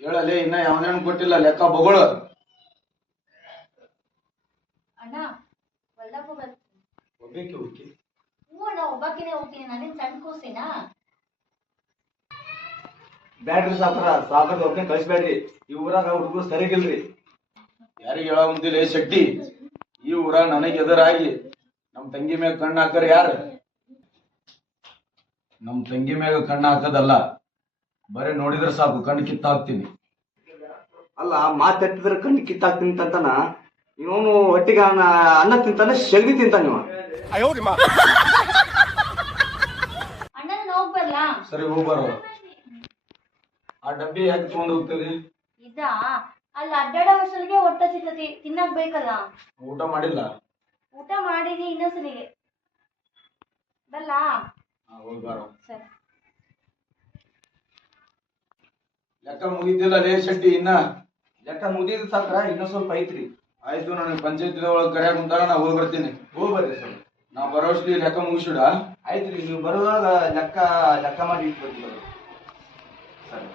ಹೇಳಲಿ ಇನ್ನ ಯಾವನೇನು ಕೊಟ್ಟಿಲ್ಲ ಲೆಕ್ಕ ಬಗಳು ಅಣ್ಣ ಹೊಲ್ದಾಗ ಹೋಗತ್ ಒಬ್ಬಕ್ಕೆ ಹೋಗಿ ಹ್ಞೂ ಅಣ್ಣ ಒಬ್ಬಾಕಿನೇ ಹೋಗ್ತೀನಿ ನಾನೇನ್ ಸಣ್ಣ ಕೂಸಿನಾ ಬ್ಯಾಡ್ರಿ ಸಾವ್ಕಾರ ಒಬ್ಬನೇ ಕಳಿಸ್ಬೇಡ್ರಿ ಈ ಊರಾಗ ಹುಡುಗರು ಸರಿಗಿಲ್ರಿ. ಯಾರಿಗೆ ಹೇಳಂತಿಲ್ಲ ಶೆಟ್ಟಿ, ಈ ಊರಾಗ ನನಗೆ ಎದುರಾಗಿ ನಮ್ ತಂಗಿ ಮ್ಯಾಗ ಕಣ್ಣು ಹಾಕರ್ ಯಾರು? ನಮ್ ತಂಗಿ ಮ್ಯಾಗ ಕಣ್ಣು ಹಾಕದಲ್ಲ, ಬರೀ ನೋಡಿದ್ರೆ ಸಾಕು ಕಣ್ಣು ಕಿತ್ತ ಹಾಕ್ತೀನಿ. ಅಲ್ಲ ಮಾತೆತ್ತಿದ್ರೆ ಕಣ್ಣು ಕಿತ್ತಾಕ್ತೀನಿ ಅಂತಾನ, ಇವನು ಒಟ್ಟಿಗೆ ಅನ್ನ ತಿಂತಾನೆ ಶೆಗಡಿ ತಿಂತಾನ ಇವ. ಅಣ್ಣ ನಾನು ಹೋಗ್ಬರ್ಲಾ? ಸರಿ ಹೋಗ್ಬಾರ. ಆ ಡಬ್ಬಿ ಯಾಕೆ ತಗೊಂಡ್ ಹೋಗ್ತೀರಿ? ಇದಾ ಅಲ್ಲಿ ಅಡ್ಡಾಡೋ ವರ್ಷಗಳಿಗೆ ಹೊಟ್ಟೆ ಸಿಗ್ತತಿ, ತಿನ್ನಕ್ ಬೇಕಲ್ಲ. ಊಟ ಮಾಡಿಲ್ಲ? ಊಟ ಮಾಡಿನಿ ಇನ್ನೊಂದ್ಸಲಿಗೆ ಬಲ್ಲ. ಹೋಗ್ಬಾರ. ಸರಿ ಲೆಕ್ಕ ಮುಗಿದಿಲ್ಲ ಲೇ ಶೆಟ್ಟಿ, ಇನ್ನ ಲೆಕ್ಕ ಮುಗಿದ ಸಾಕ್ರ ಇನ್ನೂ ಸ್ವಲ್ಪ ಐತ್ರಿ. ಆಯ್ತು, ನನಗೆ ಪಂಚಾಯತಿ ಒಳಗೆ ಕರೆಯಾಗ ಮುಂತಾರ ನಾ ಹೋಗಿ ಬರ್ತೀನಿ. ಹೋಗ್ಬರ್ರಿ ಸರ್. ನಾ ಬರೋಷ್ಟ್ಲಿ ಲೆಕ್ಕ ಮುಗಿಸಿಡ. ಆಯ್ತ್ರಿ, ನೀವು ಬರುವಾಗ ಲೆಕ್ಕ ಮಾಡಿ ಇಟ್ಬಿಡ್ತೀವಿ. ಸರಿ.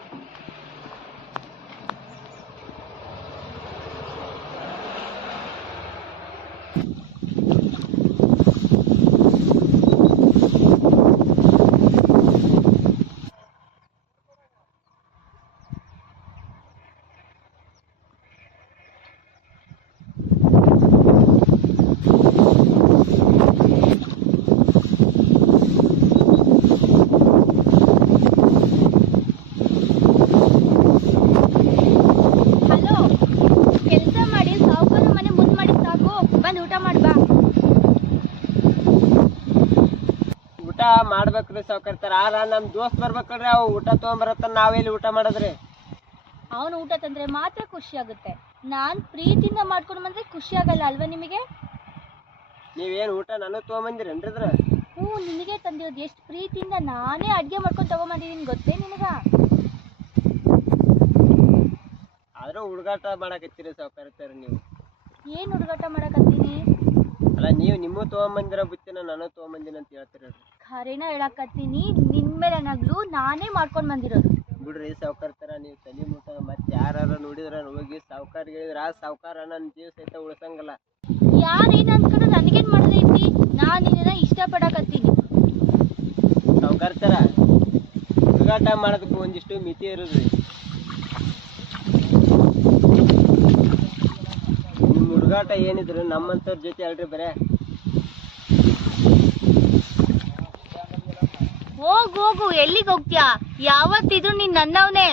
ಮಾಡ್ಬೇಕ್ರಿ ಸಾವ್ಕಾರ್ತಾರ. ಆರ ನಮ್ ದೋಸ್ತ್ ಬರ್ಬೇಕಲ್ರಿ, ಅವ್ ಊಟ ತಗೊಂಬರತ್ತ, ನಾವೆಲ್ಲಿ ಊಟ ಮಾಡದ್ರಿ? ಅವನು ಊಟ ತಂದ್ರೆ ಮಾತ್ರ ಖುಷಿ ಆಗುತ್ತೆ, ನಾನ್ ಪ್ರೀತಿಯಿಂದ ಮಾಡ್ಕೊಂಡು ಬಂದ್ರೆ ಖುಷಿ ಆಗಲ್ಲ ಅಲ್ವಾ ನಿಮಗೆ? ನೀವೇನ್ ಊಟ ನಾನು ತಗೊಂಬಂದಿರೇನ್ರಿ ಇದ್ರ? ಹ್ಞೂ, ನಿನಗೆ ತಂದಿರೋದು ಎಷ್ಟು ಪ್ರೀತಿಯಿಂದ ನಾನೇ ಅಡ್ಗೆ ಮಾಡ್ಕೊಂಡು ತಗೊಂಬಂದಿದ್ದೀನಿ ಗೊತ್ತೇ ನಿನಗ? ಆದ್ರೂ ಹುಡುಗಾಟ ಮಾಡಕತ್ತೀರಿ ಸಾವ್ಕಾರ್ತಾರ ನೀವು. ಏನ್ ಹುಡುಗಾಟ ಮಾಡಕತ್ತೀನಿ? ಅಲ್ಲ ನೀವು ನಿಮ್ಮ ತಗೊಂಬಂದಿರೋ ಬುತ್ತಿನ ನಾನು ತಗೊಂಬಂದಿನ ಅಂತ ಹೇಳ್ತೀರಿ. ಖರೇನ ಹೇಳಕತ್ತೀನಿ, ನಿನ್ ಮೇಲೆ ನಗ್ಲು ನಾನೇ ಮಾಡ್ಕೊಂಡ್ ಬಂದಿರೋದು. ಬಿಡ್ರಿ ಸಾವ್ಕಾರ್ತಾರ, ನೀವು ತಲೆ ಮುಟ್ಟ ಮತ್ತೆ ಯಾರು ನೋಡಿದ್ರ ಹೋಗಿ ಸಾವ್ಕಾರ ಹೇಳಿದ್ರ ಆ ಸಾವ್ಕಾರ ನನ್ನ ಜೀವ ಸಹಿತ ಉಳ್ಸಂಗಲ್ಲ. ಯಾರೇನ್ ಅನ್ಕೊಂಡ್ರೆ ನನಗೇನ್ ಮಾಡೋದೈತಿ? ನಾನ್ ನಿನ್ನ ಇಷ್ಟಪಡಕತ್ತೀನಿ. ಸಾವ್ಕಾರ್ತಾರ, ಹುಡುಗಾಟ ಮಾಡೋದಕ್ಕೆ ಒಂದಿಷ್ಟು ಮಿತಿ ಇರೋದ್ರಿ. ನಿಮ್ಮ ಹುಡುಗಾಟ ಏನಿದ್ರು ನಮ್ಮಂತವ್ರ ಜೊತೆ ಅಲ್ರಿ ಬರೇ. ಹೋಗು, ಎಲ್ಲಿಗೆ ಹೋಗ್ತೀಯಾ? ಯಾವತ್ತಿದ್ರು ನೀನ್ ನನ್ನವನೇ.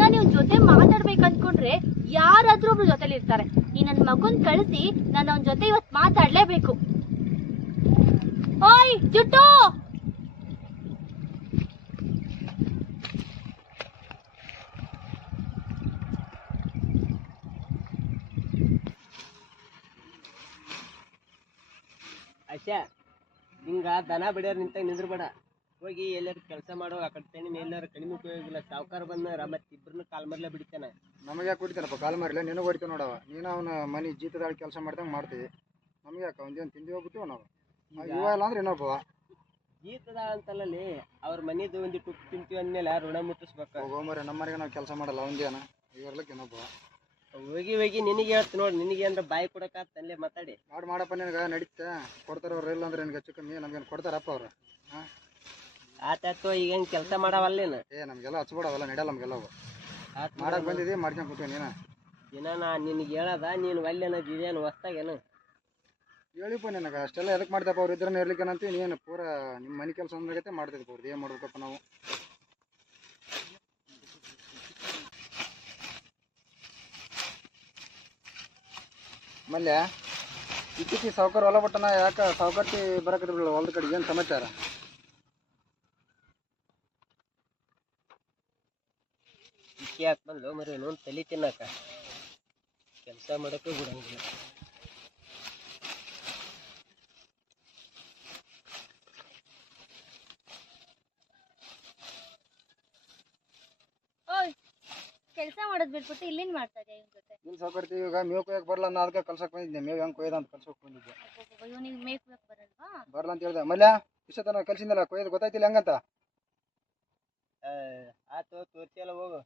ನಾನು ಇವ್ನ ಜೊತೆ ಮಾತಾಡ್ಬೇಕು ಅನ್ಕೊಂಡ್ರೆ ಯಾರಾದ್ರೂ ಒಬ್ರು ಜೊತೆಲಿ ಇರ್ತಾರೆ. ಈ ನನ್ ಮಗುನ್ ಕಳಿಸಿ ನಾನು ಅವನ ಜೊತೆ ಇವತ್ ಮಾತಾಡ್ಲೇಬೇಕು. ಓಯ್ ಜುಟ್ಟು, ಅಶ್ಯಾ, ಹಿಂಗ ದನ ಬಿಡ್ಯಾರ ನಿಂತಾಗ ನಿಂದ್ರಬೇಡ. ಹೋಗಿ ಎಲ್ಲಾರು ಕೆಲಸ ಮಾಡೋ ಆ ಕಡೆ ತೆಣ್ಣಿ ಎಲ್ಲಾರು ಕಡಿಮೆ ಉಪಯೋಗಿಲ್ಲ. ಸಾವ್ಕಾರ ಬಂದಾರ ಮತ್ತೆ ಇಬ್ಬರನ್ನ ಕಾಲ್ ಮರ್ಲೆ ಬಿಡ್ತಾನೆ. ನಮಗೆ ಯಾಕೆ ಹೊಡಿತಾನಪ್ಪ ಕಾಲ್ ಮಾರಿಲ್ಲ? ನಿನಗೆ ಹೊಡಿತೀವಿ ನೋಡವ. ನೀನು ಅವನ ಮನೆ ಜೀತದಾಳಿ ಕೆಲಸ ಮಾಡ್ದಂಗೆ ಮಾಡ್ತೀವಿ. ನಮಗೆ ಯಾಕೆ ಒಂದೇನು ತಿಂದು ಹೋಗ್ಬಿಟ್ಟಿವ ನಾವು? ಇವ ಇಲ್ಲ ಅಂದ್ರೆ ಇನ್ನೊಬ್ಬವ ಜೀತದ ಅಂತಲ್ಲಿ ಅವ್ರ ಮನಿದು ಒಂದಿಟ್ಟು ಉಪ್ಪು ತಿಂತೀವಿ ಅಂದ್ಮೇಲೆ ಋಣ ಮುಟ್ಟಿಸ್ಬೇಕು. ಹೋಗೋಮರೆ ನಮ್ಮನೆಗೆ ನಾವು ಕೆಲಸ ಮಾಡಲ್ಲ, ಒಂದೇನ ಇವ್ರಲ್ಲಕ್ಕೆ ಇನ್ನೊಬ್ಬವ. ಹೋಗಿ ನಿನಗೆ ಹೇಳ್ತು ನೋಡಿ, ನಿನಗೆ ಅಂದ್ರೆ ಬಾಯಿ ಕೊಡಕಾತ್ ಅಲ್ಲೇ ಮಾತಾಡಿ ಮಾಡಪ್ಪ. ನಿನಗೆ ನಡೀತಾ ಕೊಡ್ತಾರ ಅವ್ರು, ಇಲ್ಲ ಅಂದ್ರೆ ನಿನಗೆ ಹೆಚ್ಚು ಕಮ್ಮಿ ನಮ್ಗೇನು ಕೊಡ್ತಾರಪ್ಪ ಅವ್ರು? ಹಾಂ ಆತಾಯ್ತು. ಈಗೇನು ಕೆಲಸ ಮಾಡವಲ್ಲೇನು? ನಮಗೆಲ್ಲ ಹಚ್ಬಿಡವಲ್ಲ, ನಡೆಯಲ್ಲ ನಮಗೆಲ್ಲವು. ಮಾಡಕ್ಕೆ ಬಂದಿದ್ದೀವಿ, ಮಾಡ್ಕೊಂಡು ಕೂತೀವಿ. ನೀನು ದಿನ ನಾ ನಿನಗೆ ಹೇಳದ, ನೀನು ಒಲ್ಲೆನ ಇದೇನು ಹೊಸ್ತಾಗೇನು ಹೇಳಿಪ್ಪ ನಿನಗೆ ಅಷ್ಟೆಲ್ಲ ಎದಕ್ಕೆ ಮಾಡ್ದಪ್ಪ? ಅವ್ರು ಇದ್ರನ್ನ ಇರ್ಲಿಕ್ಕೇನಂತ ನೀನು ಪೂರ ನಿಮ್ಮ ಮನೆ ಕೆಲಸ ಅಂದಾಗತ್ತೆ ಮಾಡ್ತಿದ್ವಿ. ಅವ್ರದ್ದು ಏನು ಮಾಡ್ಬೇಕಪ್ಪ ನಾವು? ಮಲ್ಯ, ಇತ್ತೀಚೆಗೆ ಸಾವ್ಕಾರ ಹೊಲ ಬಿಟ್ಟನ, ಯಾಕೆ ಸಾವ್ಕಾರ್ತಿ ಬರಕತ್ತಿರಲಿಲ್ಲ ಹೊಲದ ಕಡೆ? ಏನು ಸಮಾಚಾರ? ಇಕ್ಕಿ ಯಾಕೆ ಬಂದು ಮರಿ ನೋಡಿ ತಲೆ ತಿನ್ನಕ ಕೆಲಸ ಮಾಡೋಕ್ಕೂ ಬಿಡಂಗಿಲ್ಲ. ಮಾಡೋದ್ ಬಿಟ್ಬಿಟ್ಟು ಇಲ್ಲೇನ್ ಮಾಡ್ತಾ ಇದೆಯಾ ಇವ್ನ ಜೊತೆ? ಇಲ್ಲಿ ಸಾವುಕಾರ್ತಿ ಈಗ ಮೇವು ಕೊಯ್ಯಕ್ಕೆ ಬರಲ್ಲ ಅನ್ನೋ ಅದಕ್ಕೆ ಕಲ್ಸಕ್ಕೆ ಬಂದಿದ್ದೆ. ಮೇವು ಹೆಂಗೆ ಕೊಯ್ದ ಅಂತ ಕಲ್ಸಕ್ಕೆ ಬಂದಿದ್ದೆ. ಇವನಿಗೆ ಮೇಯ್ಕೊಳಕ್ ಬರಲ್ವಾ? ಬರಲ್ಲ ಅಂತ ಹೇಳ್ದೆ. ಮಲ್ಯ ಇಷ್ಟತನ ಕಲ್ಸಿದ್ನಲ್ಲ ಕೊಯ್ದು ಗೊತ್ತಾಯ್ತಿಲ್ಲ ಹೆಂಗಂತ? ಆಯ್ತು ತೋರ್ಸಿಯಲ್ಲ ಹೋಗು.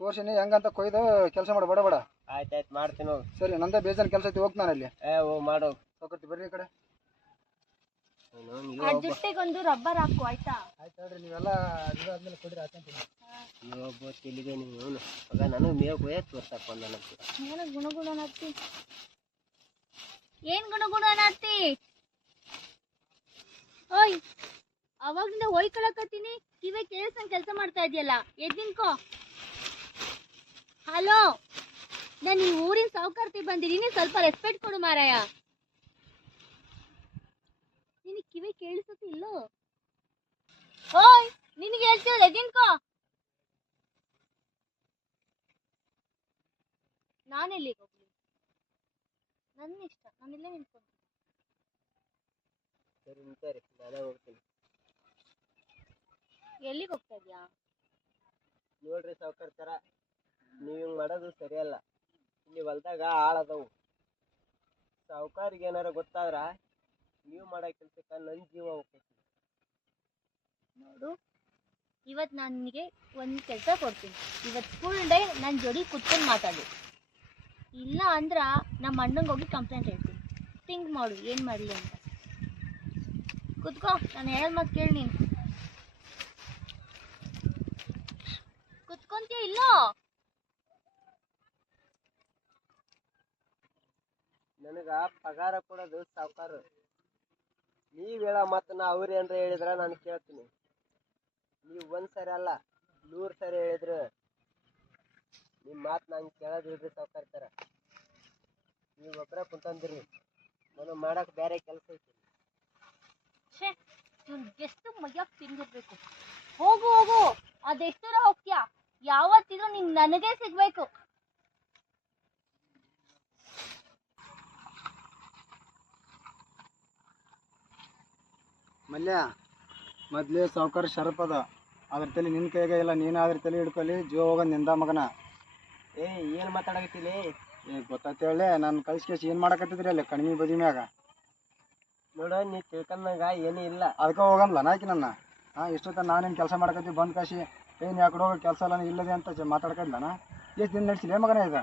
ತೋರ್ಸಿನಿ ಹೆಂಗಂತ ಕೊಯ್ದು ಕೆಲಸ ಮಾಡು ಬಡ ಬಡ. ಆಯ್ತಾಯ್ತು ಮಾಡ್ತೀನಿ ಹೋಗು. ಸರಿ ನಂದೇ ಬೇಜಾನ್ ಕೆಲಸ ಐತಿ ಹೋಗ್ತಾನೆ ಅಲ್ಲಿ. ಹೋಗಿ ಮಾಡೋ ಸಾವುಕಾರ್ತಿ ಬರ್ರಿ ಈ ಕಡೆ. ಆ ಜುಟ್ಟಿಗೊಂದು ರಬ್ಬರ್ ಹಾಕು ಆಯ್ತಾ? ಆಯ್ತು ಹೇಳ್ರಿ ನೀವೆಲ್ಲ ಇದಾದ್ಮೇಲೆ ಕೊಡ್ರಿ ಹಾಕಂತೀನಿ. ಒಬ್ಬ ತಿಳಿದೆ ನೀವು ಅವನು ಮಗ ನನಗೆ ಮೇವು ಕೊಯ್ಯಕ್ಕೆ ತೋರ್ಸಪ್ಪ ನನಗೆ. ಏನು ಗುಣಗುಣ ನಾಡ್ತಿ? ಏನ್ ಗುಣಗುಣ ನಾಡ್ತಿ? ಓಯ್ ಅವಾಗಿಂದ ಒಯ್ಕೊಳಕತ್ತೀನಿ ಕಿವಿ ಕೇಳ್ಸಂಗ್ ಕೆಲಸ ಮಾಡ್ತಾ ಇದೆಯಲ್ಲ, ಎದ್ ನಿನ್ಕೋ. ಹಲೋ, ನಾನು ಈ ಊರಿನ ಸಾವುಕಾರ್ತಿ ಬಂದಿದ್ದೀನಿ, ಸ್ವಲ್ಪ ರೆಸ್ಪೆಕ್ಟ್ ಕೊಡು ಮಾರಾಯ. ನಿನಗೆ ಕಿವಿ ಕೇಳಿಸುತ್ತೆ ಇಲ್ಲೋ? ಓಯ್ ನಿನಗೆ ಹೇಳ್ತೀವಲ್ಲ, ಎದ್ ನಿನ್ಕೋ. ನಾನೆಲ್ಲಿಗೆ ಹೋಗ್ಲಿ? ನನ್ನ ಇಷ್ಟ, ನಾನಿಲ್ಲೇ ನಿಂತ್ಕೊಂಡು. ಸರಿ ನಿಂತಾರೆ ನಾನೇ ಹೋಗ್ತೀನಿ. ಎಲ್ಲಿಗೆ ಹೋಗ್ತಾ ಇದ್ಯಾ? ನೋಡ್ರಿ ಸಾವುಕಾರ ಥರ ನೀವು ಹಿಂಗೆ ಮಾಡೋದು ಸರಿಯಲ್ಲ. ಇಲ್ಲಿ ಹೊಲ್ದಾಗ ಆಳದವು. ಸಾವುಕಾರಿಗೆ ಏನಾರ ಗೊತ್ತಾದ್ರ ನೀವು ಮಾಡೋ ಕೆಲ್ಸಕ್ಕೆ ನನ್ನ ಜೀವ ಹೋಗ್ತೈತಿ. ನೋಡು, ಇವತ್ತು ನಾನು ನಿನಗೆ ಒಂದು ಕೆಲಸ ಕೊಡ್ತೀನಿ. ಇವತ್ತು ಫುಲ್ ಡೇ ನನ್ನ ಜೋಡಿ ಕುತ್ಕೊಂಡು ಮಾತಾಡು. ಇಲ್ಲ ಅಂದ್ರ ನಮ್ಮ ಅಣ್ಣಂಗೆ ಹೋಗಿ ಕಂಪ್ಲೇಂಟ್ ಹೇಳ್ತೀನಿ. ಥಿಂಕ್ ಮಾಡು ಏನು ಮಾಡಲಿ ಅಂತ. ಕುತ್ಕೋ, ನಾನು ಹೇಳೋದು ಮತ್ತೆ ಕೇಳಿ ನೀನು. ಕುತ್ಕೊಂತೀಯ ಇಲ್ಲೋ? ನನಗೆ ಪಗಾರ ಕೊಡೋದು ಸಾವುಕಾರ. ನೀವು ಹೇಳೋ ಮಾತನ್ನ ಅವ್ರು ಏನಾರ ಹೇಳಿದ್ರೆ ನಾನು ಕೇಳ್ತೀನಿ. ನೀವು ಒಂದು ಸರಿ ಅಲ್ಲ 100 ಸರಿ ಹೇಳಿದ್ರು ನಿಮ್ಮ ಮಾತು ನಂಗೆ ಕೇಳೋದಿಲ್ರಿ ಸಾವುಕಾರ ಥರ. ನೀವು ಒಬ್ಬರೇ ಕುಂತಂದಿರಿ, ನಾನು ಮಾಡಕ್ಕೆ ಬೇರೆ ಕೆಲಸ ಐತಿ. ಛೇ, ಇವ್ನಿಗೆಷ್ಟು ಮೈಯಾಗಿ ತಿಂದಿರ್ಬೇಕು. ಹೋಗು ಹೋಗು, ಅದೆಷ್ಟರ ಹೋಗ್ತೀಯಾ? ಯಾವತ್ತಿದ್ರು ನೀನು ನನಗೇ ಸಿಗ್ಬೇಕು. ಮಲ್ಯ ಮೊದ್ಲೇ ಸಾವುಕಾರ ಶರಪ್ ಅದ, ಅದ್ರ ತಲೆ ನಿನ್ನ ಕೈಗೆ ಇಲ್ಲ. ನೀನು ಅದ್ರ ತಲೆ ಹಿಡ್ಕೊಲಿ, ಜೀವ ಹೋಗೋದು ನಿಂದ ಮಗನ. ಏನು ಮಾತಾಡಕತ್ತೀನಿ? ಗೊತ್ತಾಯ್ತು ಹೇಳಿ, ನಾನು ಕಳ್ಸಿ ಏನು ಮಾಡಕತ್ತಿದ್ರಿ ಅಲ್ಲಿ ಕಡಿಮೆ ಬದಿ ಮ್ಯಾಗ? ನೋಡ ನೀ ತಿಳ್ಕೊಂಡಾಗ ಏನೂ ಇಲ್ಲ. ಅದಕ್ಕೆ ಹೋಗಲ್ಲ ನಾಕಿ ನನ್ನ. ಇಷ್ಟೊತ್ತ ನಾನೇನು ಕೆಲಸ ಮಾಡಕತ್ತಿ ಬಂದು ಕಾಶಿ ಏನು ಯಾಕಡೆ ಹೋಗೋ ಕೆಲಸ ಎಲ್ಲ ಇಲ್ಲದೆ ಅಂತ ಮಾತಾಡ್ಕದ್ಲಾನ. ಎಷ್ಟು ದಿನ ನಡೆಸಿದೆ ಮಗನ ಇದು?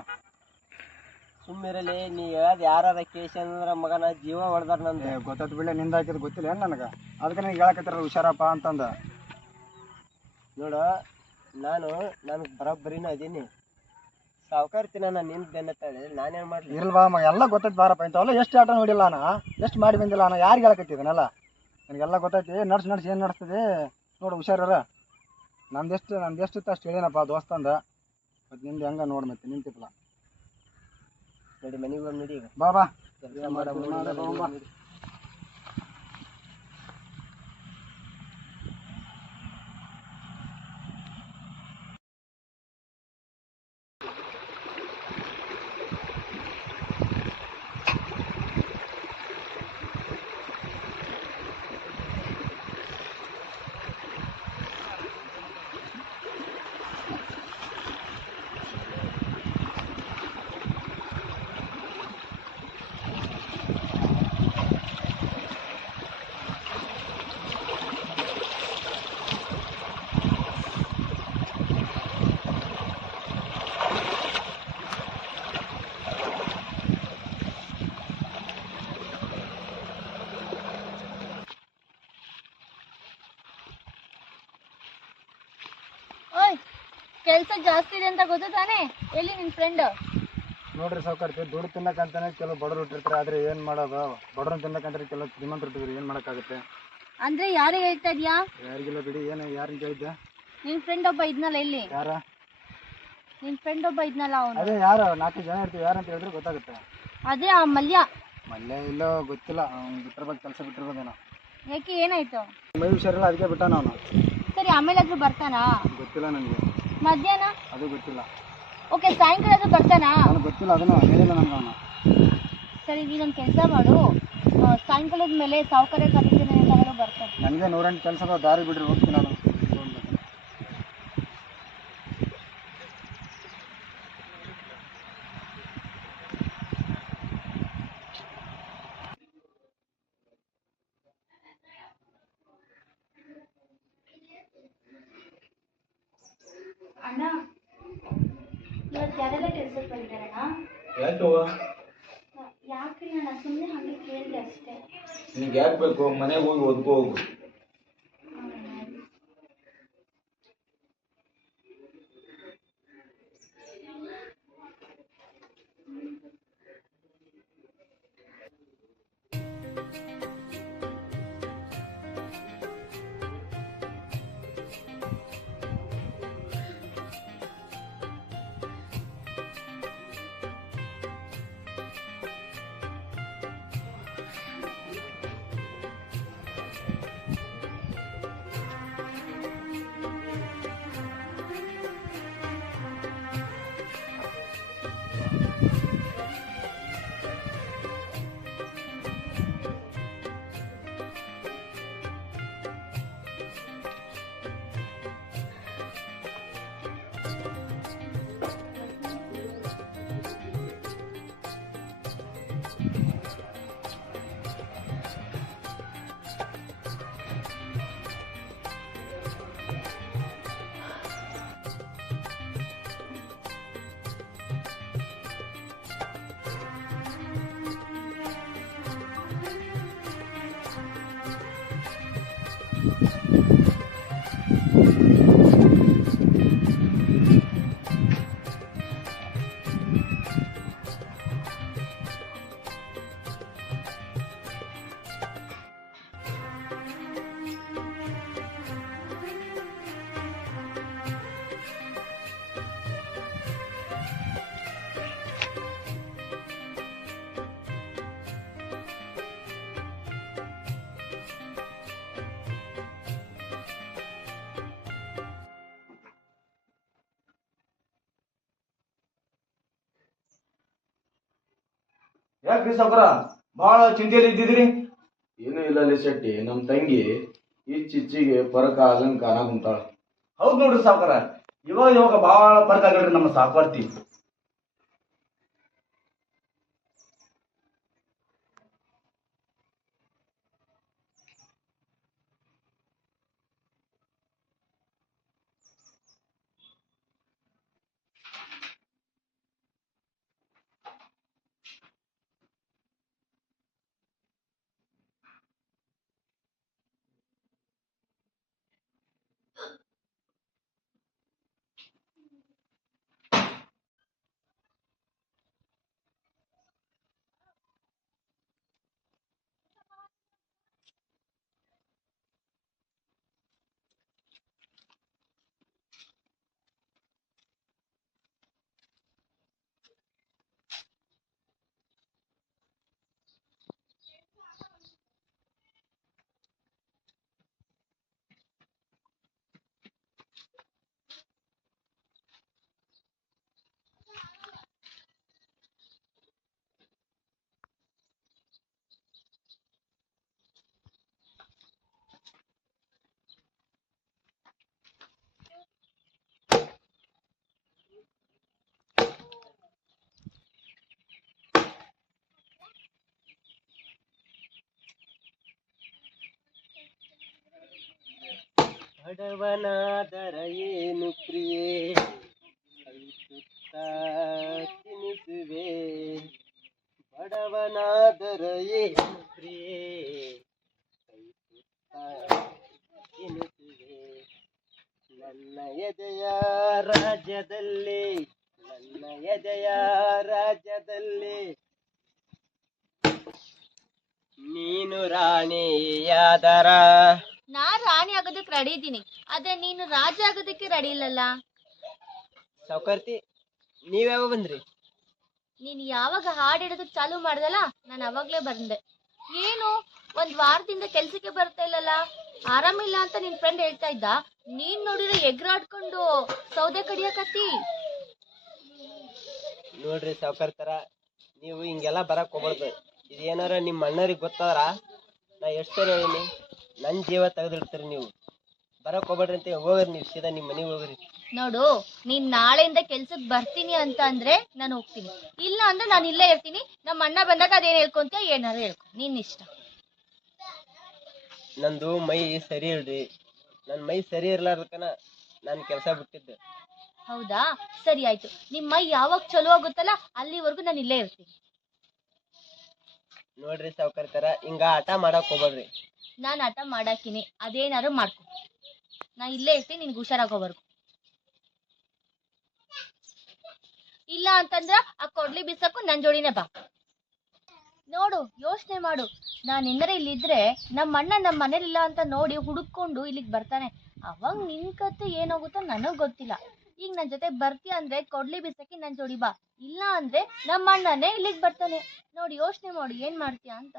ಸುಮ್ಮಿರಲಿ, ನೀ ಹೇಳೋದು ಯಾರ ಕೇಸ್ ಅಂದ್ರೆ ಮಗನ ಜೀವ ಹೊಡೆದಾರ ನಂದು. ಗೊತ್ತಾಯ್ತು ಬಿಡ್ಲೆ, ನಿಂದ ಹಾಕಿದ್ ಗೊತ್ತಿಲ್ಲ ಏನು ನನಗೆ. ಅದಕ್ಕೆ ನೀವು ಹೇಳಕತ್ತಿರ ಹುಷಾರಪ್ಪ ಅಂತಂದ. ನೋಡು, ನನಗೆ ಬರೋಬ್ಬರಿನ ಅದೀನಿ. ಸಾವುಕಾರ್ತಿನ ನಾನು ನಿಂದು ಬೆನ್ನತ್ತಾಳೆ, ನಾನೇನು ಮಾಡಲಿ? ಇರಲ್ವಾ ಎಲ್ಲ ಗೊತ್ತೈತಿ ಬಾರಪ್ಪ. ಇಂಥವಲ್ಲ ಎಷ್ಟು ಆಟ ನೋಡಿಲ್ಲ ಅಣ್ಣ, ಎಷ್ಟು ಮಾಡಿ ಬಂದಿಲ್ಲ ಅಣ್ಣ. ಯಾರಿಗೆ ಹೇಳಕತ್ತಿದನಲ್ಲ ನನಗೆಲ್ಲ ಗೊತ್ತೈತಿ. ನಡ್ಸಿ ಏನು ನಡೆಸ್ತದೆ ನೋಡು, ಹುಷಾರ. ನಂದೆಷ್ಟು ಅಷ್ಟು ಹೇಳಿನಪ್ಪ ದೋಸ್ತಂದ. ಮತ್ತು ನಿಂದು ಹೆಂಗ ನೋಡಿ ಮತ್ತೆ ನಿಂತಿಪ್ಪಲ್ಲ. ನಡಿ ಮನೆಗೆ ಬಂದು ನಡಿ. ಬಾ ಕೆಲಸ ಮಾಡ. ಓಯ್, ಕೆಲಸ ಜಾಸ್ತಿ ಇದೆ ಅಂತ ಗೊತ್ತು ತಾನೇ? ಎಲ್ಲಿ ನಿನ್ ಫ್ರೆಂಡ್? ನೋಡ್ರಿ ಸಾವುಕಾರ್ತಿ, ದುಡ್ಡು ತಿನ್ನಕಂತಾನೆ ಕೆಲವು ಬಡವರು ಇಟ್ಟಿರ್ತಾರೆ. ಆದ್ರೆ ಏನ್ ಮಾಡೋದು, ಬಡವ್ರನ್ನ ತಿನ್ನಕಂತಾರೆ ಕೆಲವು ಶ್ರೀಮಂತರು ಇಟ್ಟಿದ್ರು. ಏನ್ ಮಾಡಕ್ಕಾಗುತ್ತೆ? ಅಂದ್ರೆ ಯಾರು ಹೇಳ್ತಾ ಇದ್ಯಾ? ಯಾರಿಗಿಲ್ಲ ಬಿಡಿ. ಏನು ಯಾರನ್ನ ಕೇಳಿದ್ದೆ? ನಿನ್ ಫ್ರೆಂಡ್ ಒಬ್ಬ ಇದ್ನಲ್ಲ ಇಲ್ಲಿ. ಯಾರ? ನಿನ್ ಫ್ರೆಂಡ್ ಒಬ್ಬ ಇದ್ನಲ್ಲ ಅವನು. ಅದೇ ಯಾರು 4 ಜನ ಇರ್ತೀವಿ. ಯಾರಂತ ಹೇಳಿದ್ರೆ ಗೊತ್ತಾಗುತ್ತೆ. ಅದೇ ಆ ಮಲ್ಯ. ಮಲ್ಯ ಇಲ್ಲೋ ಗೊತ್ತಿಲ್ಲ, ಅವ್ನು ಬಿಟ್ಟಿರ್ಬೇಕು, ಕೆಲಸ ಬಿಟ್ಟಿರ್ಬೋದೇನೋ. ಯಾಕೆ, ಏನಾಯ್ತು? ಮೈ ಹುಷಾರಿಲ್ಲ, ಅದಕ್ಕೆ ಬಿಟ್ಟಾನ ಅವನು. ಸರಿ, ಆಮೇಲಾದ್ರೂ ಬರ್ತಾನಾ? ಗೊತ್ತಿಲ್ಲ ನನಗೆ. ಮಧ್ಯಾಹ್ನ? ಅದು ಗೊತ್ತಿಲ್ಲ. ಓಕೆ, ಸಾಯಂಕಾಲ ಆದ್ರೂ ಬರ್ತಾನಾ? ನನಗೆ ಗೊತ್ತಿಲ್ಲ, ಅದನ್ನು ಹೇಳಿಲ್ಲ ನನಗೆ ಅವನು. ಸರಿ, ನೀನೊಂದು ಕೆಲಸ ಮಾಡು, ಸಾಯಂಕಾಲದ ಮೇಲೆ ಸಾವುಕಾರ ಕರೀತೀನಿ ಅಂತ ಬರ್ತಾನೆ. ನನಗೆ 108 ಕೆಲಸ ದಾರಿ ಬಿಡ್ರಿ, ಹೋಗ್ತೀನಿ ನಾನು. ಯಾಕವ್ವ ಯಾಕ್ರಿ ನಾನು ಸುಮ್ಮನೆ ಹಾಗೆ ಕೇಳಿದೆ ಅಷ್ಟೇ. ನಿನಗೆ ಯಾಕೆ ಬೇಕು? ಮನೆಗೆ ಹೋಗಿ ಓದ್ಕೋ ಹೋಗು. ಯಾಕ್ರಿ ಸಾವ್ಕಾರ ಬಹಳ ಚಿಂತೆಯಲ್ಲಿ ಇದ್ದಿದ್ರಿ? ಏನೂ ಇಲ್ಲ ಅಲ್ಲಿ ಶೆಟ್ಟಿ, ನಮ್ಮ ತಂಗಿ ಇಚ್ಚಿಚ್ಚಿಗೆ ಪರಕ ಆಗಂಗ್ ಕಾಣಕುಂತಾಳ. ಹೌದ್ ನೋಡ್ರಿ ಸಾವ್ಕಾರ, ಇವಾಗ ಇವಾಗ ಬಹಳ ಬರ್ತಾಗಲ್ರಿ ನಮ್ಮ ಸಾಕರ್ತಿ. ಬಡವನಾದರ ಏನು ಪ್ರಿಯೇ ಕೈಸುತ್ತ ತಿನಿಸುವೆ, ಬಡವನಾದರ ಏನು ಪ್ರಿಯೇ ಕೈಸುತ್ತ ತಿನಿಸುವೆ. ನನ್ನ ಎದೆಯ ರಾಜ್ಯದಲ್ಲಿ, ನನ್ನ ಎದೆಯ ರಾಜ್ಯದಲ್ಲಿ ನೀನು ರಾಣಿಯಾದರ. ನಾ ರಾಣಿ ಆಗೋದಕ್ಕೆ ರೆಡಿ ಇದ್ದೀನಿ, ಆದ್ರೆ ನೀನು ರಾಜ ಆಗೋದಕ್ಕೆ ರೆಡಿ ಇಲ್ಲಲ್ಲ. ಸಾವುಕಾರ್ತಿ, ನೀವ್ಯಾವ ಬಂದ್ರಿ? ನೀನು ಯಾವಾಗ ಹಾಡು ಹಿಡೋದಕ್ಕೆ ಚಾಲು ಮಾಡ್ದಲ್ಲ, ನಾನು ಅವಾಗ್ಲೇ ಬಂದೆ. ಏನು ಒಂದ್ ವಾರದಿಂದ ಕೆಲ್ಸಕ್ಕೆ ಬರ್ತಾ ಇಲ್ಲಲ್ಲ, ಆರಾಮಿಲ್ಲ ಅಂತ ನಿನ್ ಫ್ರೆಂಡ್ ಹೇಳ್ತಾ ಇದ್ದ. ನೀನ್ ನೋಡಿದ್ರೆ ಎಗ್ರಾಡ್ಕೊಂಡು ಸೌದೆ ಕಡಿಯಕತ್ತಿ. ನೋಡ್ರಿ ಸಾವುಕಾರ್ತರ, ನೀವು ಹಿಂಗೆಲ್ಲ ಬರಕ್ ಹೋಗ್ಬಾರ್ದು. ಇದೇನಾರ ನಿಮ್ಮ ಅಣ್ಣರಿಗೆ ಗೊತ್ತಾದ್ರ ನಾ ಎಷ್ಟು ಸರಿ ಹೇಳೀನಿ, ನನ್ನ ಜೀವ ತೆಗೆದಿಡ್ತೀರಿ. ನೀವು ಬರಕ್ ಹೋಗ್ಬೇಡ್ರಿ ಅಂತ ಹೋಗ್ರಿ, ನೀವು ಸೀದಾ ನಿಮ್ಮ ಮನೆಗೆ ಹೋಗ್ರಿ. ನೋಡು, ನೀನ್ ನಾಳೆಯಿಂದ ಕೆಲ್ಸಕ್ಕೆ ಬರ್ತೀನಿ ಅಂತ ಅಂದ್ರೆ ನಾನು ಹೋಗ್ತೀನಿ, ಇಲ್ಲ ಅಂದ್ರೆ ನಾನು ಇಲ್ಲೇ ಇರ್ತೀನಿ. ನಮ್ಮ ಅಣ್ಣ ಬಂದಾಗ ಅದೇನ್ ಹೇಳ್ಕೊಂತ ಏನಾರು ಹೇಳ್ಕೊ, ನಿನ್ ಇಷ್ಟ. ನಂದು ಮೈ ಸರಿ ಇಲ್ರಿ, ನನ್ನ ಮೈ ಸರಿ ಇರ್ಲಾರ್ದಕ್ಕನ ನಾನು ಕೆಲಸ ಬಿಟ್ಟಿದ್ದೆ. ಹೌದಾ, ಸರಿ ಆಯ್ತು. ನಿಮ್ಮ ಮೈ ಯಾವಾಗ ಚಲೋ ಆಗುತ್ತಲ್ಲ ಅಲ್ಲಿವರೆಗೂ ನಾನು ಇಲ್ಲೇ ಇರ್ತೀನಿ. ನೋಡ್ರಿ ಸಾವ್ಕಾರ್ತಾರ, ಹಿಂಗ ಆಟ ಮಾಡಕ್ ಹೋಗ್ಬೇಡ್ರಿ. ನಾನು ಆಟ ಮಾಡಾಕಿನಿ, ಅದೇನಾದ್ರು ಮಾಡ್ಕೊ. ನಾ ಇಲ್ಲೇ ಇರ್ತೀನಿ, ನಿನ್ಗೆ ಹುಷಾರಾಗೋವರೆಗೂ. ಇಲ್ಲ ಅಂತಂದ್ರ ಆ ಕೊಡ್ಲಿ ಬಿಸಾಕು ನನ್ ಜೋಡಿನೇ ಬಾ. ನೋಡು, ಯೋಚನೆ ಮಾಡು. ನಾನು ಎಂದರೆ ಇಲ್ಲಿದ್ರೆ ನಮ್ಮ ಅಣ್ಣ ನಮ್ಮ ಮನೇಲಿಲ್ಲ ಅಂತ ನೋಡಿ ಹುಡುಕೊಂಡು ಇಲ್ಲಿಗೆ ಬರ್ತಾನೆ. ಅವಾಗ ನಿನ್ ಕತೆ ಏನಾಗುತ್ತೋ ನನಗ್ ಗೊತ್ತಿಲ್ಲ. ಈಗ ನನ್ ಜೊತೆ ಬರ್ತೀಯ ಅಂದ್ರೆ ಕೊಡ್ಲಿ ಬಿಸಾಕಿ ನನ್ ಜೋಡಿ ಬಾ, ಇಲ್ಲ ಅಂದ್ರೆ ನಮ್ಮ ಅಣ್ಣನೇ ಇಲ್ಲಿಗೆ ಬರ್ತಾನೆ. ನೋಡಿ, ಯೋಚನೆ ಮಾಡು ಏನ್ ಮಾಡ್ತೀಯ ಅಂತ.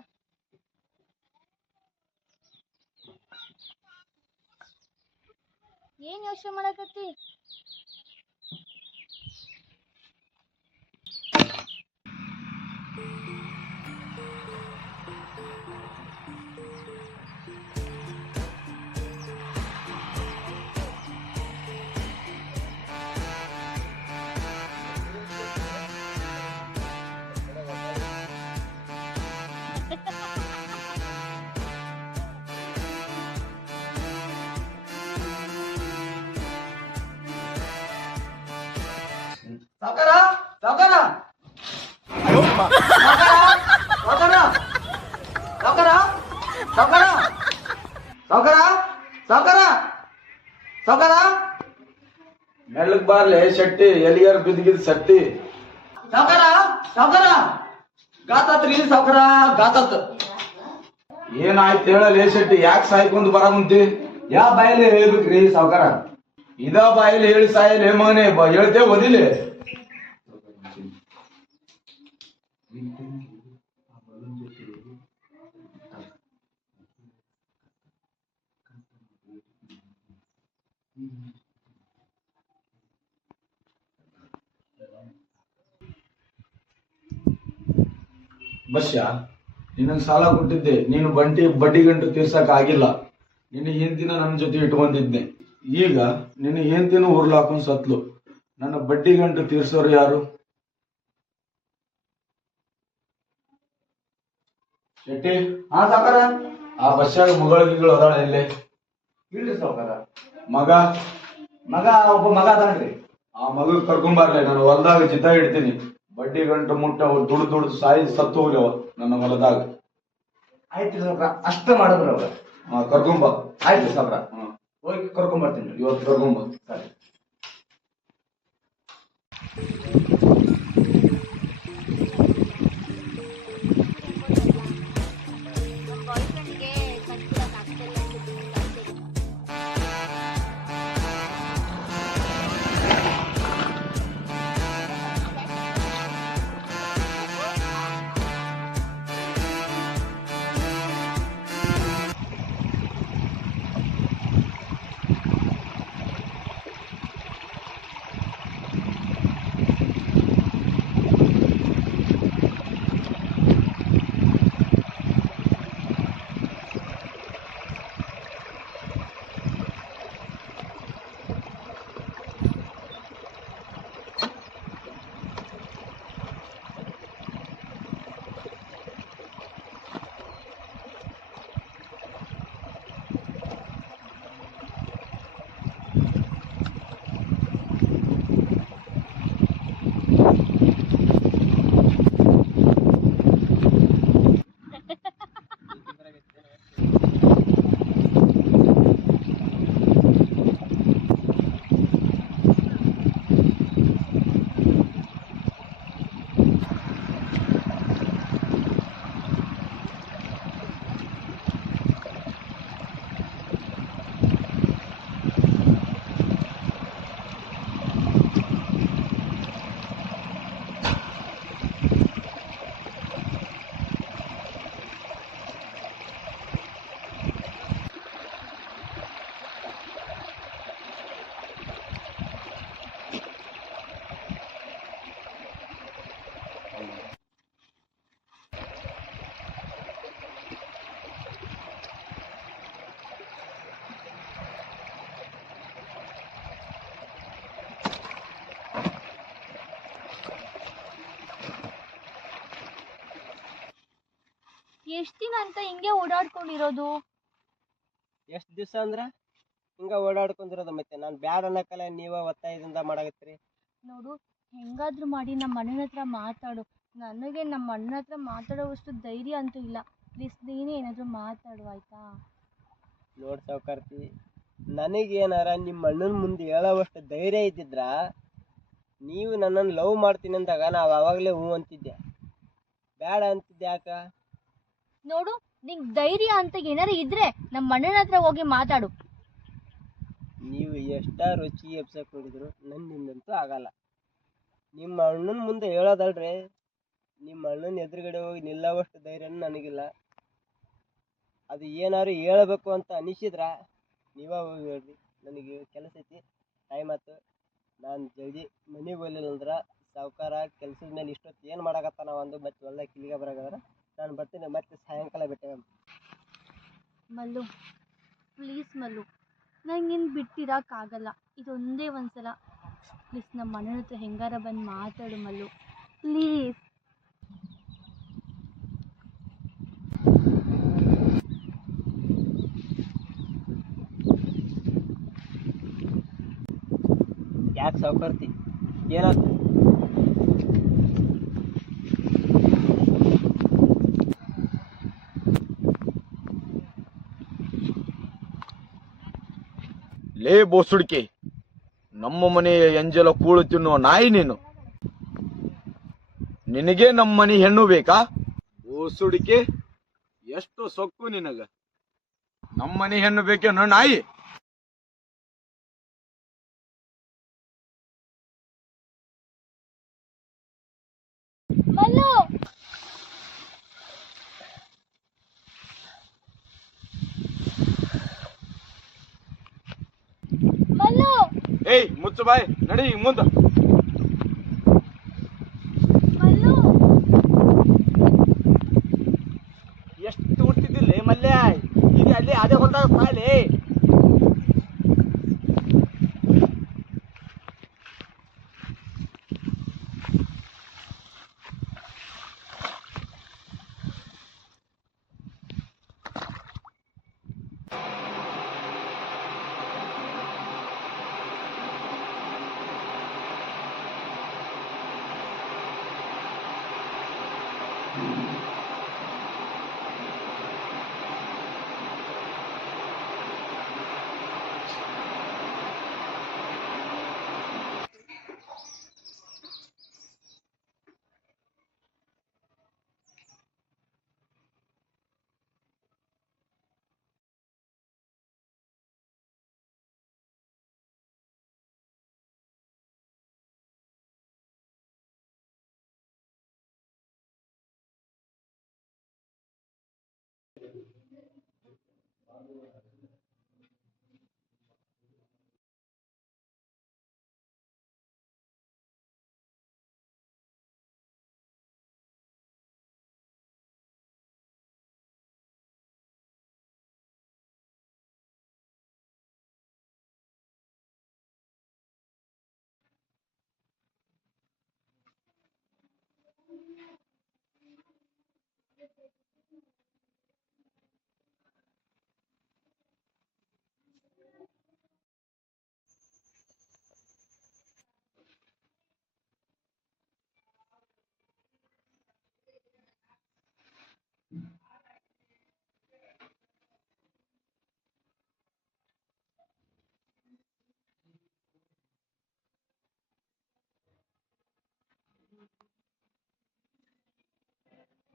ಏನ್ ಯೋಚನೆ ಮಾಡಕತ್ತಿ? ಸಾವ್ಕಾರ ಸಾವ್ಕಾರ ಸಾವ್ಕಾರ ಸಾವ್ಕಾರ ಸಾವ್ಕಾರ ಸಾವ್ಕಾರ ಸಾವ್ಕಾರ ಸಾವ್ಕಾರ ಮೆಲ್ಲಕ್ ಬಾರ್ಲೆ ಶೆಟ್ಟಿ, ಎಲ್ಲಿಗಾರ ಬಿದ್ದಿಗಿದ್ ಸಟ್ಟಿ. ಸಾವ್ಕಾರ ಸಾವ್ಕಾರ ಗಾತಾತ್ರಿ ಸಾವ್ಕಾರ ಗಾತಾತ್. ಏನಾಯ್ತು ಹೇಳಲೇ ಶೆಟ್ಟಿ, ಯಾಕೆ ಸಾಯ್ಕೊಂಡ್ ಬರಮಂತಿ? ಯಾ ಬಾಯಲ್ಲಿ ಹೇಳ್ಬೇಕ್ರಿ ಸಾವ್ಕಾರ? ಇದ ಬಾಯಲ್ಲಿ ಹೇಳಿ ಸಾಯಲೇ ಮಗನೇ, ಹೇಳ್ತೇ ಓದಿಲೆ. ಬಸ್ಯ, ನಿನಗೆ ಸಾಲ ಕೊಟ್ಟಿದ್ದೆ, ನೀನು ಬಡ್ಡಿ ಗಂಟು ತೀರ್ಸಕ್ ಆಗಿಲ್ಲ. ನಿನ್ನ ಹೆಂಡತಿನ ನನ್ನ ಜೊತೆ ಇಟ್ಕೊಂಡಿದ್ದೆ. ಈಗ ನಿನ್ನ ಹೆಂಡತಿನ ಉರ್ಲಾಕೊಂಡ್ ಸತ್ಲು. ನನ್ನ ಬಡ್ಡಿ ಗಂಟು ತೀರ್ಸೋರು ಯಾರು? ಶೆಟ್ಟಿ, ಹಾ ಸಾವ್ಕಾರ. ಆ ಬಸ್ಯಾಗ ಮಗಳಿಗಳು ಅದಾಳ ಎಲ್ಲೇ? ಇಲ್ರಿ ಸಾವ್ಕಾರ. ಮಗ ಒಬ್ಬ ಮಗ ಅದಾನ್ರಿ. ಆ ಮಗ ಕರ್ಕೊಂಬರ್ಲೆ, ನಾನು ಹೊಲದಾಗ ಜಿತ ಇಡ್ತೀನಿ. ಬಡ್ಡಿ ಗಂಟು ಮುಟ್ಟ ದುಡ್ದು ಸಾಯಿ ಸತ್ತು ಹೋಗ್ಯವ ನನ್ನ ಹೊಲದಾಗ. ಆಯ್ತು ಸಾವ್ಕಾರ, ಅಷ್ಟ ಮಾಡಿದ್ರು ಅವ್ರ. ಕರ್ಕೊಂಬ. ಆಯ್ತು ಸಾವ್ಕಾರ, ಹೋಗಿ ಕರ್ಕೊಂಬರ್ತೀನಿ. ಇವತ್ತು ಕರ್ಕೊಂಬ. ಸರಿ. ಎಷ್ಟ್ ದಿನ ಅಂತ ಹಿಂಗೆ ಓಡಾಡ್ಕೊಂಡಿರೋದು? ಎಷ್ಟ್ ದಿವ್ಸ ಅಂದ್ರ ಹಿಂಗ ಓಡಾಡ್ಕೊಂಡಿರೋದು. ಮತ್ತೆ ನಾನು ಬ್ಯಾಡ ಅನ್ನಕ್ಕಲ್ಲ ನೀವ ಒತ್ತಾಯದಿಂದ ಮಾಡಾಕತ್ತೀರಿ. ನೋಡು, ಹೆಂಗಾದ್ರೂ ಮಾಡಿ ನಮ್ಮ ಅಣ್ಣನ ಹತ್ರ ಮಾತಾಡು. ನನಗೆ ನಮ್ಮ ಅಣ್ಣನ ಹತ್ರ ಮಾತಾಡೋವಷ್ಟು ಧೈರ್ಯ ಅಂತೂ ಇಲ್ಲ. ಪ್ಲೀಸ್ ನೀನೇ ಏನಾದರೂ ಮಾತಾಡು ಆಯ್ತಾ? ನೋಡ್ ಸಾವ್ಕಾರ್ತಿ, ನನಗೇನಾರ ನಿಮ್ಮ ಅಣ್ಣನ ಮುಂದೆ ಹೇಳೋವಷ್ಟು ಧೈರ್ಯ ಇದ್ದಿದ್ರ ನೀವು ನನ್ನನ್ನು ಲವ್ ಮಾಡ್ತೀನಿ ಅಂದಾಗ ನಾವು ಆವಾಗಲೇ ಹ್ಞೂ ಅಂತಿದ್ದೆ, ಬೇಡ ಅಂತಿದ್ದೆ ಯಾಕ? ನೋಡು, ನಿಂಗೆ ಧೈರ್ಯ ಅಂತ ಏನಾರ ಇದ್ರೆ ನಮ್ಮ ಅಣ್ಣನ ಹತ್ರ ಹೋಗಿ ಮಾತಾಡು. ನೀವು ಎಷ್ಟ ರುಚಿ ಎಬ್ಸಕ್ ನೋಡಿದ್ರು ನನ್ನಿಂದಂತೂ ಆಗಲ್ಲ. ನಿಮ್ಮ ಅಣ್ಣನ ಮುಂದೆ ಹೇಳೋದಲ್ರಿ, ನಿಮ್ಮ ಅಣ್ಣನ ಎದುರುಗಡೆ ಹೋಗಿ ನಿಲ್ಲೋವಷ್ಟು ಧೈರ್ಯನೂ ನನಗಿಲ್ಲ. ಅದು ಏನಾದ್ರು ಹೇಳ್ಬೇಕು ಅಂತ ಅನಿಸಿದ್ರ ನೀವ ಹೋಗಿ ಹೇಳ್ರಿ. ನನಗೆ ಕೆಲಸ ಐತಿ, ಟೈಮ್ ಆಯ್ತು. ನಾನು ಜಲ್ದಿ ಮನೆಗೆ ಹೋಗ್ಲಿಲ್ಲ ಅಂದ್ರೆ ಸಾವುಕಾರ ಕೆಲಸದ ಮೇಲೆ ಇಷ್ಟೊತ್ತು ಏನು ಮಾಡಕತ್ತಾನ ಒಂದು ಮತ್ತೆ ಹೊಲ್ದಾಗ ಕಿಲಿಗೆ ಬರಾಗದ್ರ ನಾನು ಬರ್ತೀನಿ. ಮತ್ತೆ ಸಾಯಂಕಾಲ ಭೇಟಿ. ಮಲ್ಲು, ಪ್ಲೀಸ್ ಮಲ್ಲು, ನಂಗೆ ಇನ್ನು ಬಿಟ್ಟಿರೋಕ್ಕಾಗಲ್ಲ. ಇದೊಂದೇ ಒಂದ್ಸಲ ಪ್ಲೀಸ್ ನಮ್ಮ ಅಣ್ಣನ ಹತ್ರ ಹೆಂಗಾರ ಬಂದು ಮಾತಾಡು ಮಲ್ಲು, ಪ್ಲೀಸ್. ಯಾಕೆ ಸಾವುಕಾರ್ತಿ, ಏನಾಯ್ತು? ಲೇ ಬೋಸುಡಿಕೆ, ನಮ್ಮ ಮನೆಯ ಎಂಜಲ ಕೂಳು ತಿನ್ನುವ ನಾಯಿ ನೀನು. ನಿನಗೆ ನಮ್ಮ ಮನೆ ಹೆಣ್ಣು ಬೇಕಾ? ಬೋಸುಡಿಕೆ, ಎಷ್ಟು ಸೊಕ್ಕು ನಿನಗ? ನಮ್ಮ ಮನೆ ಹೆಣ್ಣು ಬೇಕೇನೋ ನಾಯಿ? ಮಲ್ಲು, ಮಲ್ಲು, ಏಯ್ ಮುಚ್ಚು ಬಾಯ್, ನಡಿ ಮುಂದ. ಮಲ್ಲು, ಎಷ್ಟು ಹುಟ್ಟಿದ್ದಿಲ್ಲ ಮಲ್ಯ, ಈಗ ಅಲ್ಲಿ ಅದೇ ಹೊಲ್ದಾಗ ಸಾಯ್ಲಿ.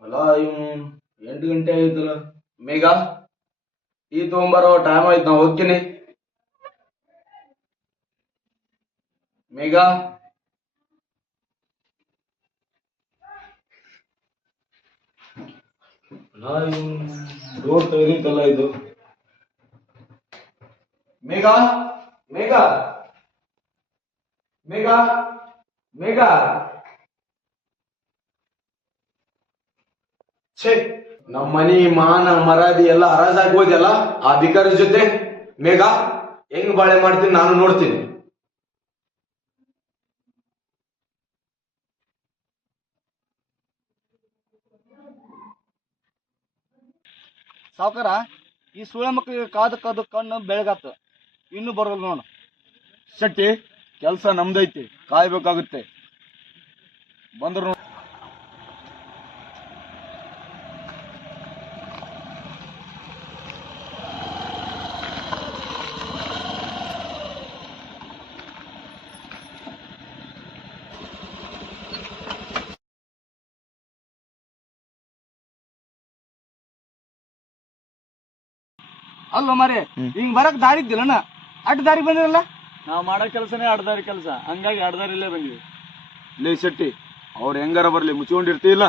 ಅಲ್ಲ ಇವ್ನು 8 ಗಂಟೆ ಆಯ್ತಲ್ಲ. ಮೇಘ, ಈ ತಗೊಂಬರೋ ಟೈಮ್ ಆಯ್ತು, ನಾ ಹೋಗ್ತೀನಿ. ಮೇಘ, ಅಲ್ಲ ಇವ್ನು ಡೋರ್ ತೆಗೆದಿತ್ತಲ್ಲ ಇದು. ಮೇಘ, ಮೇಘ, ಮೇಘ, ಮೇಘ. ಛೇ, ನಮ್ಮ ಮನಿ ಮಾನ ಮರಾದಿ ಎಲ್ಲ ಹರಾಜಾಗೋದಲ್ಲ ಆ ಬಿಕಾರಿ ಜೊತೆ. ಮೇಘ, ಹೆಂಗ್ ಬಾಳೆ ಮಾಡ್ತೀನಿ ನಾನು ನೋಡ್ತೀನಿ. ಸಾವುಕಾರ, ಈ ಸುಳೆ ಮಕ್ಕಳಿಗೆ ಕಾದು ಕಾದು ಕಣ್ಣು ಬೆಳಗಾತು. ಇನ್ನು ಬರೋದು ನೋಡು. ಶೆಟ್ಟಿ, ಕೆಲಸ ನಮ್ದೈತಿ, ಕಾಯ್ಬೇಕಾಗುತ್ತೆ. ಬಂದ್ರು ನೋಡು. ಅಲ್ಲ ಮಾರಿ ಹಿಂಗ್ ಬರಕ್ ದಾರಿ ಇದ್ದಿಲ್ಲಣ್ಣ, ಅಡ್ಡ ದಾರಿ ಬಂದಿರಲ್ಲ. ನಾವು ಮಾಡೋ ಕೆಲಸನೇ ಅಡ್ದಾರಿ ಕೆಲಸ, ಹಂಗಾಗಿ ಅಡ್ದಾರಿಲ್ಲೇ ಬಂದ್ವಿ. ಲೇ ಶೆಟ್ಟಿ, ಅವ್ರು ಹೆಂಗಾರ ಬರ್ಲಿ, ಮುಚ್ಕೊಂಡಿರ್ತಿಲ್ಲ.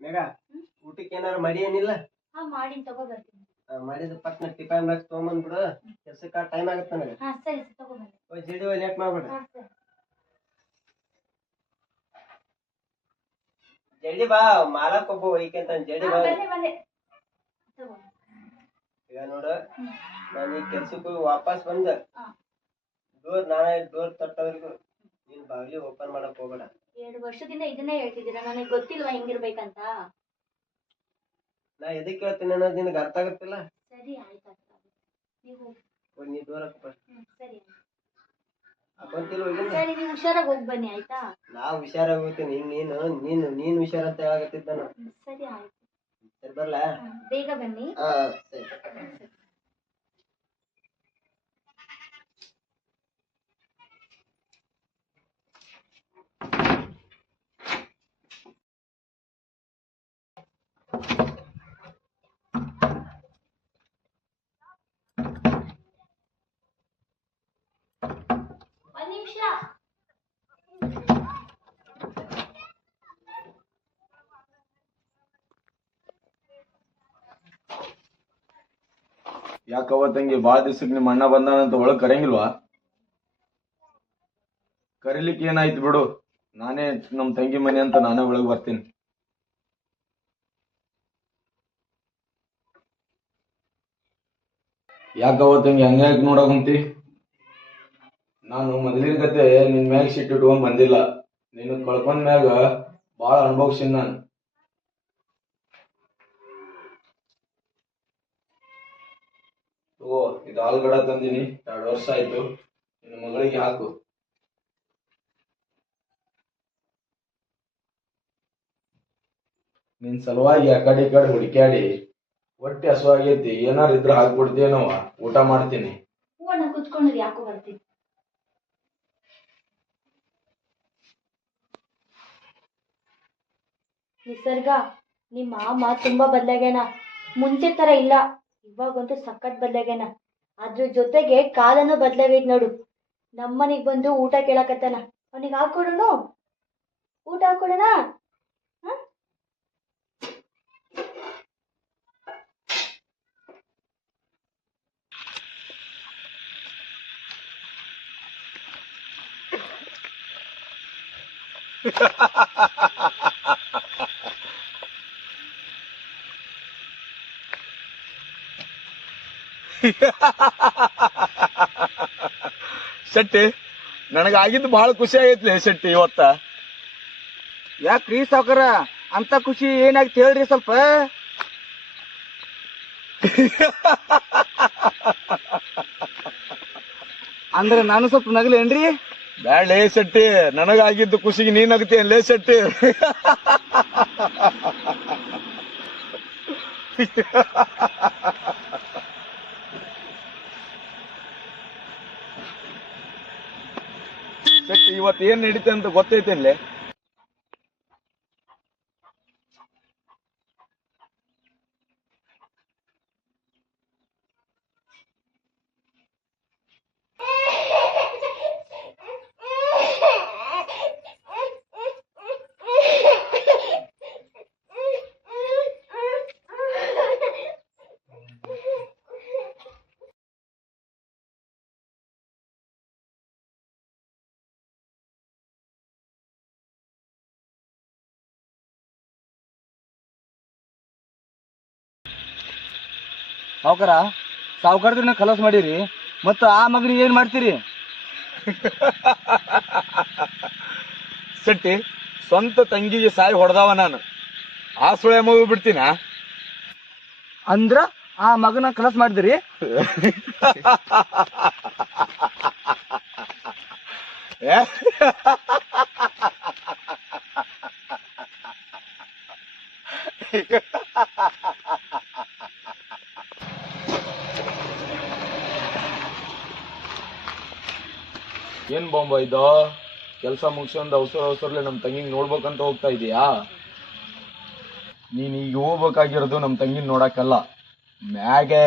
ಮೇಘ, ಊಟಕ್ಕೆ ಏನಾರು ಮಾಡಿ ಏನಿಲ್ಲ? ಹಾ ಮಾಡಿ ತಗೋ ಬರ್ತೀನಿ. ಮಾಡಿದ ಪಟ್ನ ಟಿಫನ್ ಬಾಕ್ಸ್ ತೊಗೊಂಬಂದ್ಬಿಡು, ಕೆಲ್ಸಕ್ಕೆ ಟೈಮ್ ಆಗತ್ತೆ ನನಗೆ. ಹಾ ಸರಿ ತಗೋ ಬನ್ನಿ. ಜಡಿ ಲೇಟ್ ಮಾಡ್ಬಿಡ್ರಿ. ಹಾ ಸರಿ. ಜಲ್ದಿ ಬಾ, ಮಾಲಕ್ ಒಬ್ಬ ಒಯ್ಕಂತ ಜಲ್ದಿ ಹಾ, ಬಾ. ಬಂದೆ ತಗೋ. ಈಗ ನೋಡು, ನಾನು ಈ ಕೆಲ್ಸಕ್ಕೆ ವಾಪಸ್ ಬಂದ ಹಾ. ಡೋರ್ ತಟ್ಟೋರ್ಗು ನೀನ್ ಬಾಗಿಲಿ ಓಪನ್ ಮಾಡಕ್ ಹೋಗ್ಬೇಡ. 2 ವರ್ಷದಿಂದ ಇದನ್ನೇ ಹೇಳ್ತಿದ್ದೀರಾ, ನನಗೆ ಗೊತ್ತಿಲ್ವಾ ಹೆಂಗಿರ್ಬೇಕಂತ. ನಾ ಎದಕ್ಕೆ ಹೇಳ್ತೀನಿ ಅನ್ನೋದು ನಿನಗೆ ಅರ್ಥ ಆಗುತ್ತಿಲ್ಲ. ಸರಿ ಆಯ್ತು, ನೀವು ಹೋಗಿ ನೀ ಡೋರ್ ಹಾಕಪ್ಪ. ಸರಿ ಹಾಕೊಂತಿಲ್ಲ ಹೋಗಿಲ್ಲ. ಸರಿ, ನೀವು ಹುಷಾರಾಗಿ ಹೋಗಿ ಬನ್ನಿ ಆಯ್ತಾ. ನಾ ಹುಷಾರಾಗಿ ಹೋಗ್ತೀನಿ, ನೀನ್ ಹುಷಾರ್ ಅಂತ ಹೇಳಕತ್ತಿದ್ದ ನಾನು. ಸರಿ ಆಯ್ತು. ಸರಿ ಬರ್ಲಾ? ಬೇಗ ಬನ್ನಿ. ಸರಿ. ಒಂದ್ ನಿಮಿಷ. ಯಾಕವ್ವ ತಂಗಿ, ಬಾಳ ದಿವ್ಸಕ್ಕೆ ನಿಮ್ಮ ಅಣ್ಣ ಬಂದಾನಂತ ಒಳಗ್ ಕರೆಯಂಗಿಲ್ವಾ? ಕರೀಲಿಕ್ಕೆ ಏನಾಯ್ತು ಬಿಡು, ನಾನೇ ನಮ್ ತಂಗಿ ಮನೆ ಅಂತ ನಾನೇ ಒಳಗ್ ಬರ್ತೀನಿ. ಯಾಕವ್ವ ತಂಗಿ ಹಂಗ್ಯಾಕ್ ನೋಡಕ್ ಕುಂತಿ? ನಾನು ಮೊದಲಿನ ಕತೆ ನಿನ್ ಮ್ಯಾಗ ಸಿಟ್ಟು ಇಟ್ಕೊಂಡ್ ಬಂದಿಲ್ಲ, ನೀನು ಕಳ್ಕೊಂಡ್ ಮ್ಯಾಗ ಬಾಳ ಅನುಭವ್ಸಿನ್ ನಾನು. ಓ, ಇದು ಆಲ್ಗಡ ತಂದಿನಿ, 2 ವರ್ಷ ಆಯ್ತು. ನಿನ್ನ ಮಗಳಿಗೆ ಹಾಕು. ನಿನ್ ಸಲುವಾಗಿ ಆ ಕಡೆ ಈ ಕಡೆ ಹುಡುಕ್ಯಾಡಿ ಹೊಟ್ಟೆ ಹಸುವಾಗೈತಿ, ಏನಾರ ಇದ್ರ ಹಾಕ್ಬಿಡ್ತೀನವ, ಊಟ ಮಾಡ್ತೀನಿ. ಹೂವಣ್ಣ ಕುತ್ಕೊಂಡಿರಿ, ಯಾಕೋ ಬರ್ತೀನಿ. ನಿಸರ್ಗ, ನಿಮ್ಮ ಮಾಮ ತುಂಬಾ ಬದಲಾಗ್ಯಾನ, ಮುಂಚೆ ತರ ಇಲ್ಲ. ಇವಾಗಂತೂ ಸಖತ್ ಬದಲಾಗ್ಯಾನ. ಅದ್ರ ಜೊತೆಗೆ ಕಾಲನು ಬದಲಾಗೈತ್ ನೋಡು. ನಮ್ಮನಿಗ್ ಬಂದು ಊಟ ಕೇಳಕತ್ತಾನ. ಅವನಿಗೆ ಹಾಕೊಡೋಣ, ಊಟ ಹಾಕೊಡೋಣ. ಶೆಟ್ಟಿ, ನನಗಾಗಿದ್ದು ಬಹಳ ಖುಷಿ ಆಗೈತ್ಲಿ ಶೆಟ್ಟಿ ಇವತ್ತ. ಯಾಕ್ರಿ ಸಾವ್ಕಾರ ಅಂತ ಖುಷಿ ಏನಾಗ್ತಿ ಹೇಳ್ರಿ ಸ್ವಲ್ಪ. ಅಂದ್ರೆ ನಾನು ಸ್ವಲ್ಪ ನಗಲೇನ್ರಿ? ಬ್ಯಾಡ್ಲೇ ಶೆಟ್ಟಿ, ನನಗಾಗಿದ್ದು ಖುಷಿಗೆ ನೀನ್ ನಗ್ತೀಯಲ್ಲೇ ಶೆಟ್ಟಿ. ಶೆಟ್ಟಿ, ಇವತ್ತು ಏನ್ ನಡೀತೆ ಅಂತ ಗೊತ್ತೈತೇನ್ಲೆ? ಸಾವುಕಾರದ್ರನ್ನ ಖಲಾಸ್ ಮಾಡಿರಿ, ಮತ್ತ ಆ ಮಗನಿಗೆ ಏನ್ ಮಾಡ್ತೀರಿ? ಸಟ್ಟಿ, ಸ್ವಂತ ತಂಗಿಗೆ ಸಾಯಿ ಹೊಡೆದವ ನಾನು, ಆ ಸುಳೆ ಮಗು ಬಿಡ್ತೀನ? ಅಂದ್ರ ಆ ಮಗನ ಖಲಾಸ್ ಮಾಡಿದಿರಿ? ಏನ್ ಬಾಂಬ ಇದು? ಕೆಲಸ ಮುಗಿಸ್ಕೊಂಡ್ ಅವಸರಲೆ ನಮ್ ತಂಗಿಗ್ ನೋಡ್ಬೇಕಂತ ಹೋಗ್ತಾ ಇದೀಯಾ? ನೀನ್ ಈಗ ಹೋಗ್ಬೇಕಾಗಿರೋದು ನಮ್ ತಂಗಿನ್ ನೋಡಕ್ಕಲ್ಲ, ಮ್ಯಾಗೆ.